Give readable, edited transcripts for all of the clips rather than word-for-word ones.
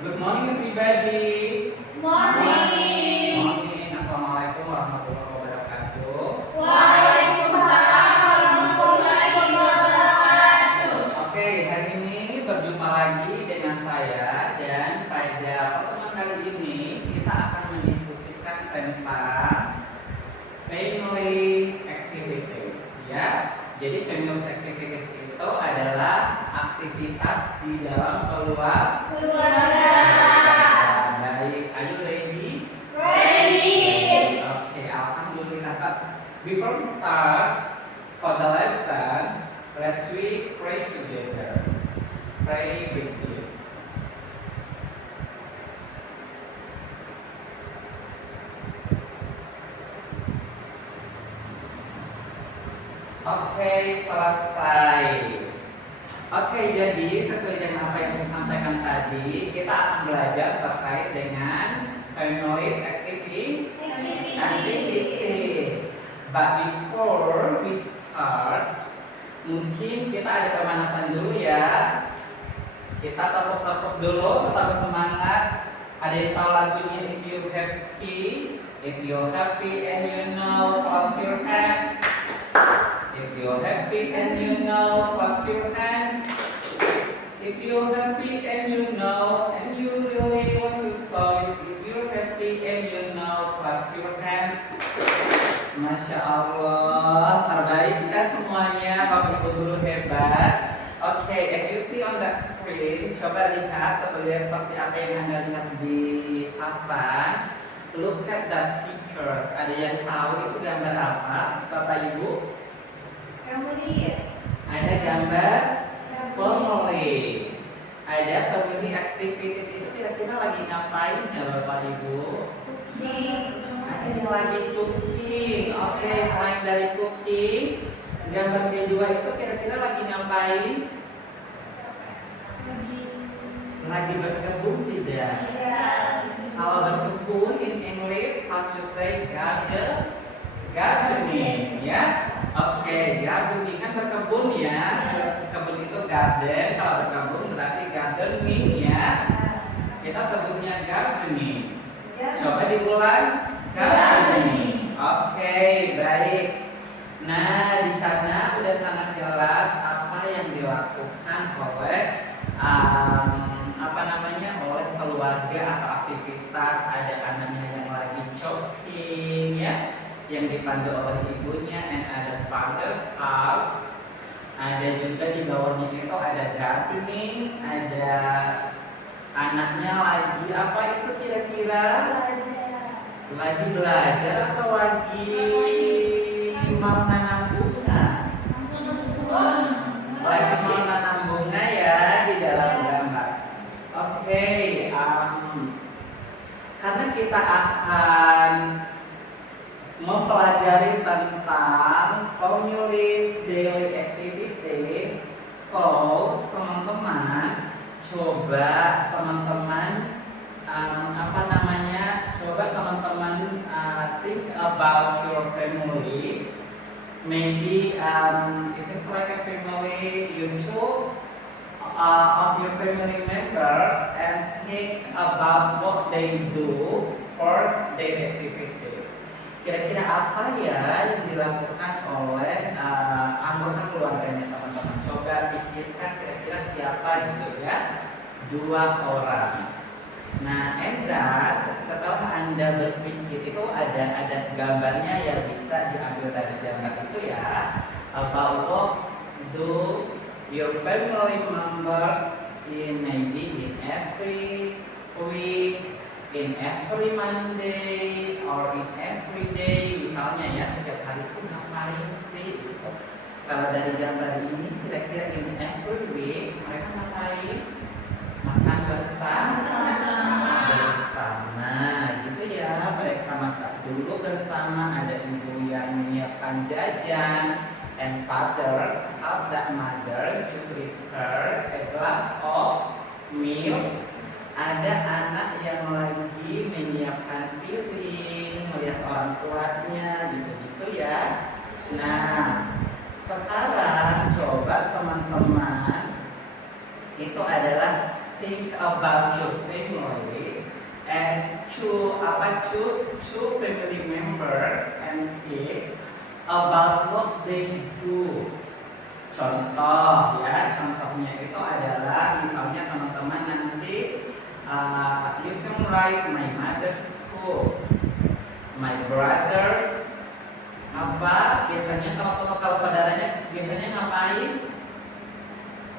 Good morning everybody. Morning. Morning. Assalamualaikum warahmatullahi wabarakatuh. Waalaikumsalam warahmatullahi wabarakatuh. Oke, hari ini berjumpa lagi dengan saya dan pada pertemuan kali ini kita akan mendiskusikan tentang family activities ya. Jadi family activities itu adalah aktivitas di dalam keluarga. Baik, are you ready? Ready. Okay, alhamdulillah. Before we start for the lessons, let's we pray together. Pray with you. Oke, selesai. Oke, jadi sesuai dengan apa yang disampaikan tadi, kita akan belajar terkait dengan family activity. But before we start, mungkin kita ada pemanasan dulu ya. Kita tepuk-tepuk dulu, tetap bersemangat. Ada yang tahu lagunya If You Happy? If you're happy and you know, clap your hand. If you're happy and you know, clap your hand. If you're happy and you know, and you really want to show it. If you're happy and you know, clap your hand. Masya Allah, terbaik kan semuanya, Bapak Ibu guru hebat. Oke, as you see on that screen, coba lihat seperti apa yang Anda lihat di papan. Look at the pictures. Ada yang tahu itu gambar apa, Bapak Ibu? Ada gambar family. Ada family activities itu kira-kira lagi ngapain ya Bapak Ibu? Ada yang lagi cooking. Oke, selain dari cooking, gambar kedua itu kira-kira lagi ngapain? Lagi berkebun tidak? Kalau berkebun in English, how to say gardening, ya? Oke, gardening kan berkebun ya. Kebun itu garden, kalau berkebun berarti gardening ya. Kita sebutnya gardening. Coba diulang, gardening. Oke, baik. Nah, di sana udah sangat jelas apa yang dilakukan oleh oleh keluarga atau aktivitas. Ada anaknya yang lagi cooking ya, yang dipandu oleh ibunya, and ada father house. Ada juga di bawahnya itu ada gardening, ada anaknya lagi apa itu kira-kira? Lagi belajar atau lagi mau nanam bunga? Lagi mau nanam bunga ya di dalam gambar. Oke, karena kita akan mempelajari tentang family daily activities, so teman-teman coba think about your family. Maybe if it's like a family, you choose of your family members and think about what they do for their activities. Kira-kira apa ya yang dilakukan oleh anggota keluarganya teman-teman? Coba pikirkan kira-kira siapa gitu ya. 2 orang. Nah, setelah Anda berpikir itu ada gambarnya yang bisa diambil dari gambar itu ya. About what do your family members in maybe in every week, in every Monday, or in every day. Misalnya ya, setiap hari itu ngapain sih? Kalau dari gambar ini kira-kira in every week mereka ngapain? Makan bersama gitu ya. Mereka masak dulu bersama, ada ibu yang menyiapkan jajan, and fathers help that mother to prepare a glass of milk. Ada anak yang lagi menyiapkan piring, melihat orang tuanya gitu-gitu ya. Nah, sekarang coba teman-teman, itu adalah think about your family and choose two family members and think about what they do. Contoh ya, contohnya itu adalah misalnya teman-teman nanti you can write my mother cooks, my brothers apa biasanya kalau saudaranya biasanya ngapain?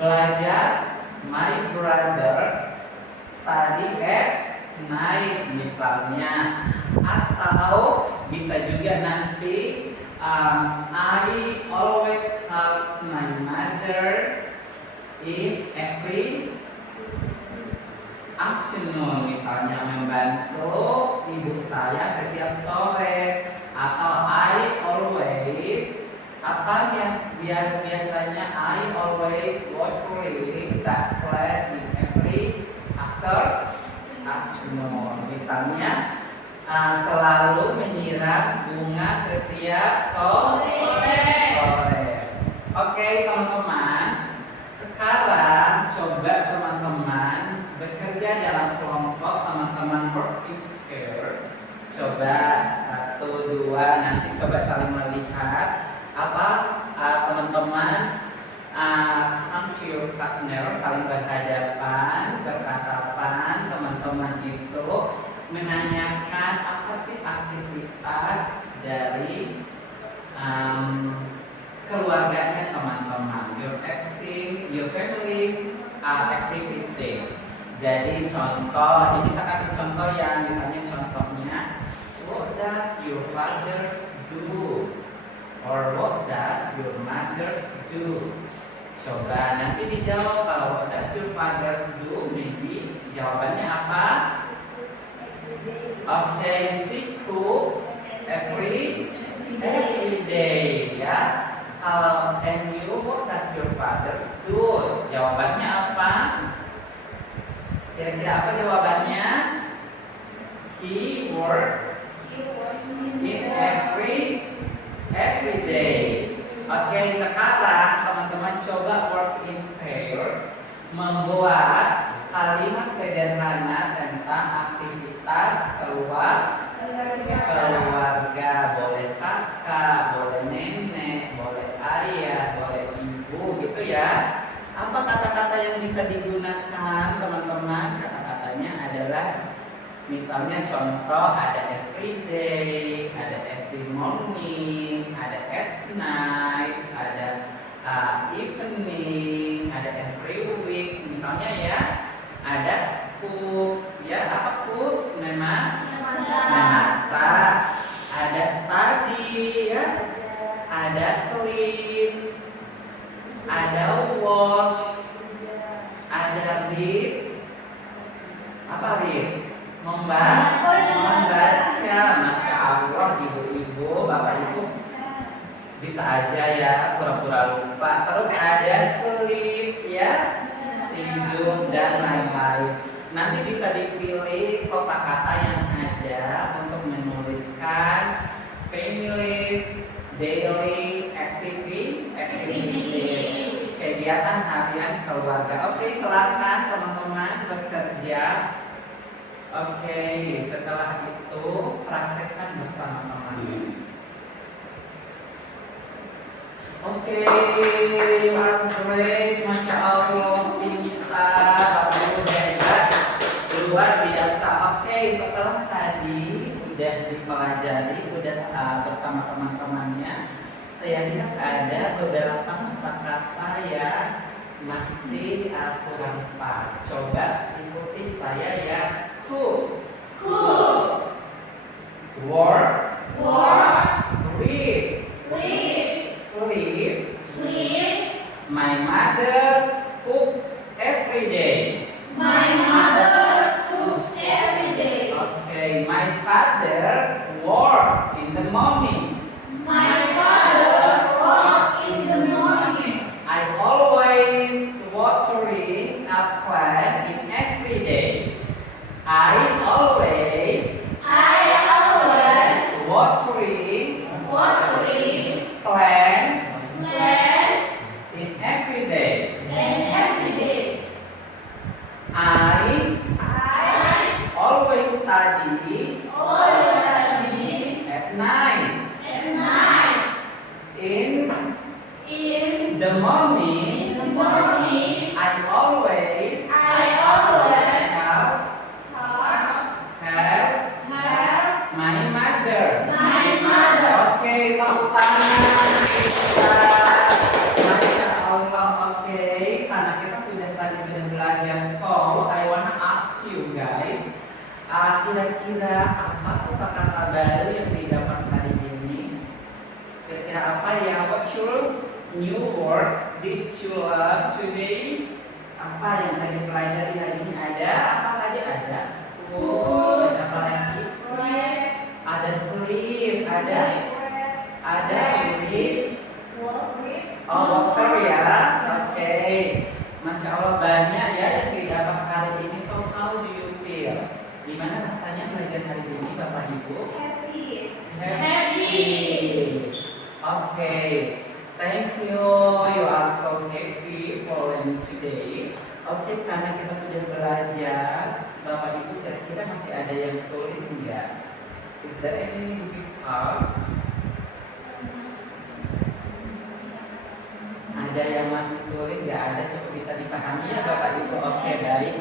Belajar. My brothers study at night misalnya, atau bisa juga nanti I always help my mother in every afternoon, misalnya membantu ibu saya setiap sore, atau I always biasanya I always watering that plant in every afternoon, misalnya selalu menyiram bunga setiap sore. Oke, teman-teman, sekarang coba teman-teman bekerja dalam kelompok, teman-teman work in pairs. Coba 1, 2, nanti coba saling melihat teman-teman come to your partner, saling berhadapan, bertatapan. Teman-teman itu menanyakan apa sih aktivitas dari keluarganya teman-teman, your family's activities. Jadi contoh, ini saya kasih contoh yang misalnya contohnya, what does your fathers do? Or what does your mothers do? Coba nanti dijawab. Kalau what does your fathers do, maybe jawabannya apa? Oke, she cooks every day ya. Kalau and you, what does your fathers do? Jawabannya apa? Kira-kira apa jawabannya? He works in every day. Oke, sekarang teman-teman coba work in pairs, membuat kalimat sederhana tentang aktivitas keluarga. Boleh kakak, boleh nenek, boleh ayah, boleh ibu, gitu ya. Apa kata-kata yang bisa digunakan teman-teman? Kata-katanya adalah misalnya contoh ada every day, ada every morning, ada at night, ada evening, ada every week. Misalnya ya, ada cooks ya, apa cooks? Memasak. Ada study ya, ada clean, ada wash, ada read. Apa read? Membaca. Masya Allah, ibu-ibu, bapak ibu bisa aja ya pura-pura lupa. Terus ada sleep ya, tidur dan lain-lain. Nanti bisa dipilih kosakata yang ada untuk menuliskan families daily activities, kegiatan harian keluarga. Oke, silakan teman-teman bekerja. Oke, setelah itu praktekkan bersama teman. Oke, you are great, Masya Allah, pintar, hebat, luar biasa. Oke, setelah tadi udah dipelajari, udah bersama teman-temannya, saya lihat ada beberapa kosakata yang masih kurang pas. Coba ikuti saya ya. Cook, work, read, sleep. My mother cooks every day. Okay, my father works in the morning. I always watering a plant in every day. I always watering plants in every day. I study All study at night. at night. In In the morning, the morning, I always I always have have my mother. my mother. Oke, tepuk tangan kita. Masya Allah, oke. Karena kita tadi sudah belajar, so I wanna ask you guys, kira-kira apa kosakata baru yang didapat hari ini? Kira-kira apa ya? What your new words did you learn today? Apa yang tadi pelajari hari ini? Ada apa tadi? Ada food, apa lagi? Ada sleep, ada read, oh water ya. Oke. Masya Allah banyak ya yang didapat hari ini. So how do you feel? Gimana rasanya belajar hari ini Bapak Ibu? Happy. Oke. Thank you. You are so happy for learning today. Oke, karena kita sudah belajar, Bapak Ibu kira-kira masih ada yang sulit enggak? Is there any difficult? Ada yang masih sulit nggak? Ada, cukup bisa dipahami ya Bapak Ibu? Oke, baik.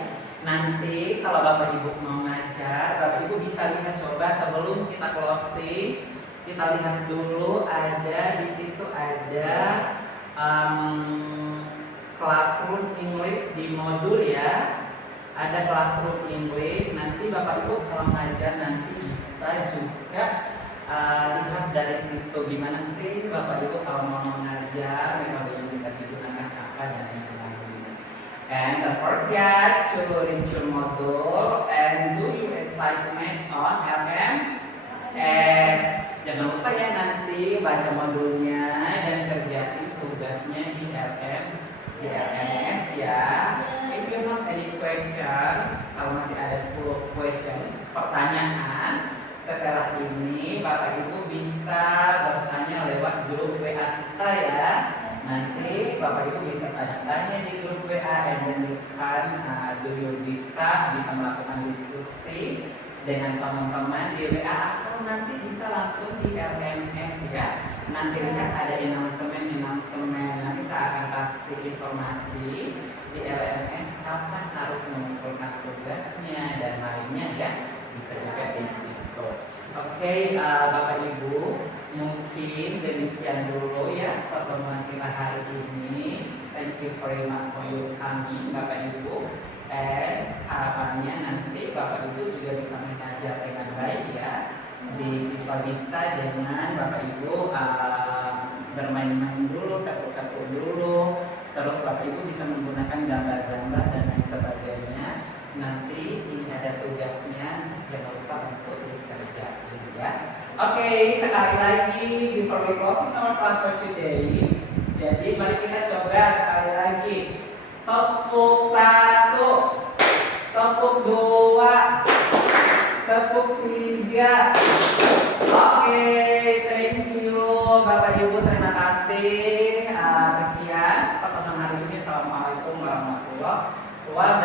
Nanti kalau Bapak Ibu mau ngajar, Bapak Ibu bisa lihat, coba sebelum kita closing, kita lihat dulu ada di situ ada classroom English di modul ya. Ada classroom English. Nanti Bapak Ibu kalau ngajar nanti bisa juga lihat dari situ gimana sih Bapak Ibu kalau mau mengajar, metode yang bisa digunakan apa dan yang lain. And don't forget to read your module and do your assignment on LMS. Jangan lupa ya nanti baca modulnya dan kerjain tugasnya di LMS ya. If you have any questions, kalau masih ada questions, pertanyaan setelah ini Bapak Ibu bisa bertanya lewat grup WA kita ya. Nanti Bapak Ibu bisa tanya di grup WA dan bisa melakukan diskusi dengan teman-teman di WA atau nanti bisa langsung di LMS ya. Nanti lihat ada announcement. Nanti saya akan kasih informasi di LMS kapan harus mengumpulkan tugasnya dan lainnya ya. Bisa juga di situ. Oke, Bapak Ibu, mungkin demikian dulu ya pertemuan kita hari ini. Thank you very much for your coming, Bapak Ibu. Harapannya nanti Bapak Ibu juga bisa mengajar dengan baik ya. Di siswa bisa dengan Bapak Ibu bermain-main dulu, ketuk-ketuk dulu. Terus Bapak Ibu bisa menggunakan gambar-gambar dan lain sebagainya. Nanti ini ada tugasnya, jangan lupa untuk dikerjain ya. Oke, sekali lagi before we closing our class for today. Jadi mari kita coba sekali lagi. Tepuk 1, tepuk 2, tepuk 3. Oke, thank you Bapak Ibu, terima kasih. Sekian pertemuan hari ini. Assalamualaikum warahmatullahi wabarakatuh.